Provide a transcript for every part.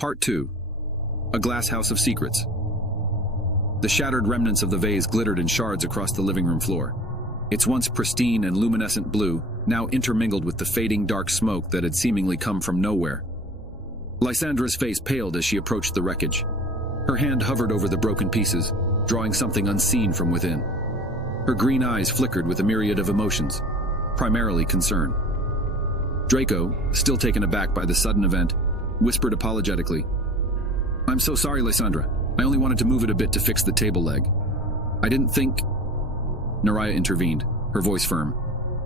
Part 2. A Glasshouse of Secrets. The shattered remnants of the vase glittered in shards across the living room floor. Its once pristine and luminescent blue now intermingled with the fading dark smoke that had seemingly come from nowhere. Lysandra's face paled as she approached the wreckage. Her hand hovered over the broken pieces, drawing something unseen from within. Her green eyes flickered with a myriad of emotions, primarily concern. Draco, still taken aback by the sudden event, whispered apologetically, "I'm so sorry, Lysandra. I only wanted to move it a bit to fix the table leg. I didn't think..." Naraya intervened, her voice firm.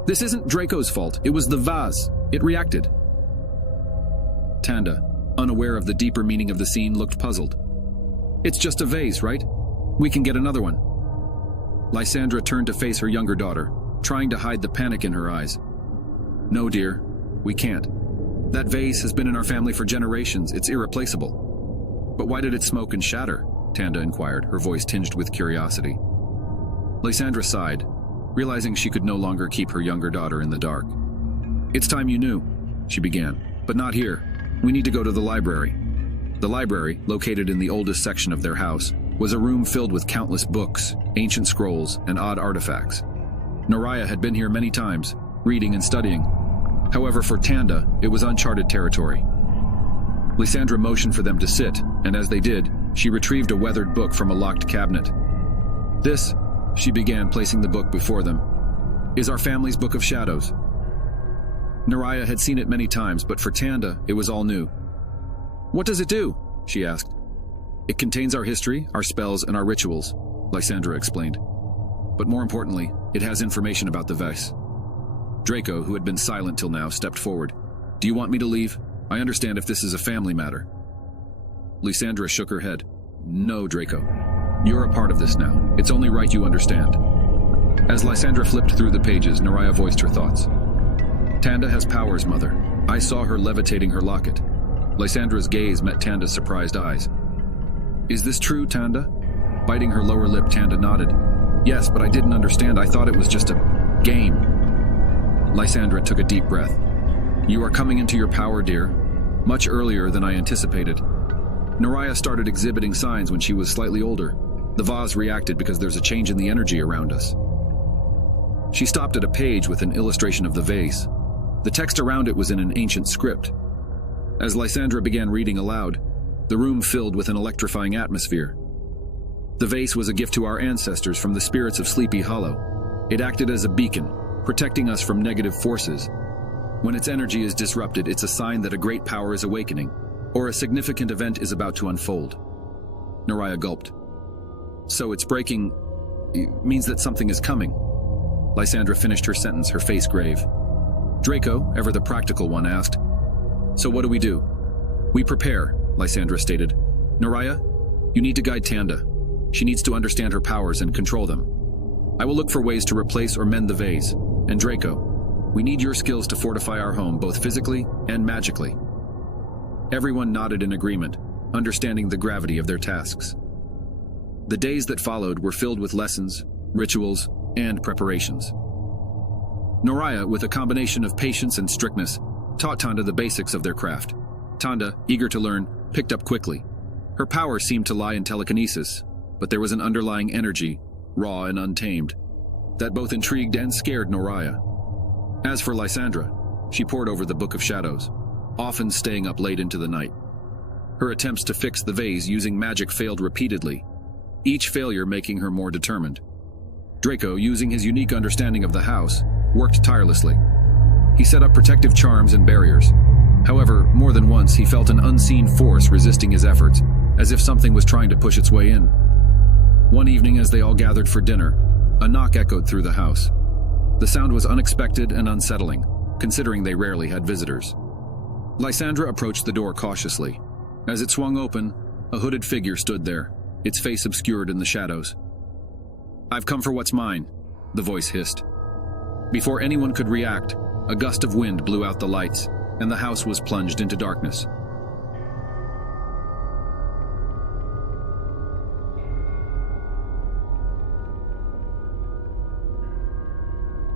"This isn't Draco's fault. It was the vase. It reacted." Tanda, unaware of the deeper meaning of the scene, looked puzzled. "It's just a vase, right? We can get another one." Lysandra turned to face her younger daughter, trying to hide the panic in her eyes. "No, dear, we can't. That vase has been in our family for generations. It's irreplaceable." "But why did it smoke and shatter?" Tanda inquired, her voice tinged with curiosity. Lysandra sighed, realizing she could no longer keep her younger daughter in the dark. "It's time you knew," she began, "but not here. We need to go to the library." The library, located in the oldest section of their house, was a room filled with countless books, ancient scrolls, and odd artifacts. Naraya had been here many times, reading and studying. However, for Tanda, it was uncharted territory. Lysandra motioned for them to sit, and as they did, she retrieved a weathered book from a locked cabinet. "This," she began, placing the book before them, "is our family's Book of Shadows." Naraya had seen it many times, but for Tanda, it was all new. "What does it do?" she asked. "It contains our history, our spells, and our rituals," Lysandra explained. "But more importantly, it has information about the vase." Draco, who had been silent till now, stepped forward. "Do you want me to leave? I understand if this is a family matter." Lysandra shook her head. "No, Draco. You're a part of this now. It's only right you understand." As Lysandra flipped through the pages, Naraya voiced her thoughts. "Tanda has powers, Mother. I saw her levitating her locket." Lysandra's gaze met Tanda's surprised eyes. "Is this true, Tanda?" Biting her lower lip, Tanda nodded. "Yes, but I didn't understand. I thought it was just a game." Lysandra took a deep breath. "You are coming into your power, dear. Much earlier than I anticipated. Naraya started exhibiting signs when she was slightly older. The vase reacted because there's a change in the energy around us." She stopped at a page with an illustration of the vase. The text around it was in an ancient script. As Lysandra began reading aloud, the room filled with an electrifying atmosphere. "The vase was a gift to our ancestors from the spirits of Sleepy Hollow. It acted as a beacon, protecting us from negative forces. When its energy is disrupted, it's a sign that a great power is awakening, or a significant event is about to unfold." Naraya gulped. "So it's breaking... means that something is coming." Lysandra finished her sentence, her face grave. Draco, ever the practical one, asked, "So what do we do?" "We prepare," Lysandra stated. "Naraya, you need to guide Tanda. She needs to understand her powers and control them. I will look for ways to replace or mend the vase. And Draco, we need your skills to fortify our home, both physically and magically." Everyone nodded in agreement, understanding the gravity of their tasks. The days that followed were filled with lessons, rituals, and preparations. Naraya, with a combination of patience and strictness, taught Tanda the basics of their craft. Tanda, eager to learn, picked up quickly. Her power seemed to lie in telekinesis, but there was an underlying energy, raw and untamed, that both intrigued and scared Naraya. As for Lysandra, she pored over the Book of Shadows, often staying up late into the night. Her attempts to fix the vase using magic failed repeatedly, each failure making her more determined. Draco, using his unique understanding of the house, worked tirelessly. He set up protective charms and barriers. However, more than once he felt an unseen force resisting his efforts, as if something was trying to push its way in. One evening, as they all gathered for dinner, a knock echoed through the house. The sound was unexpected and unsettling, considering they rarely had visitors. Lysandra approached the door cautiously. As it swung open, a hooded figure stood there, its face obscured in the shadows. "I've come for what's mine," the voice hissed. Before anyone could react, a gust of wind blew out the lights, and the house was plunged into darkness.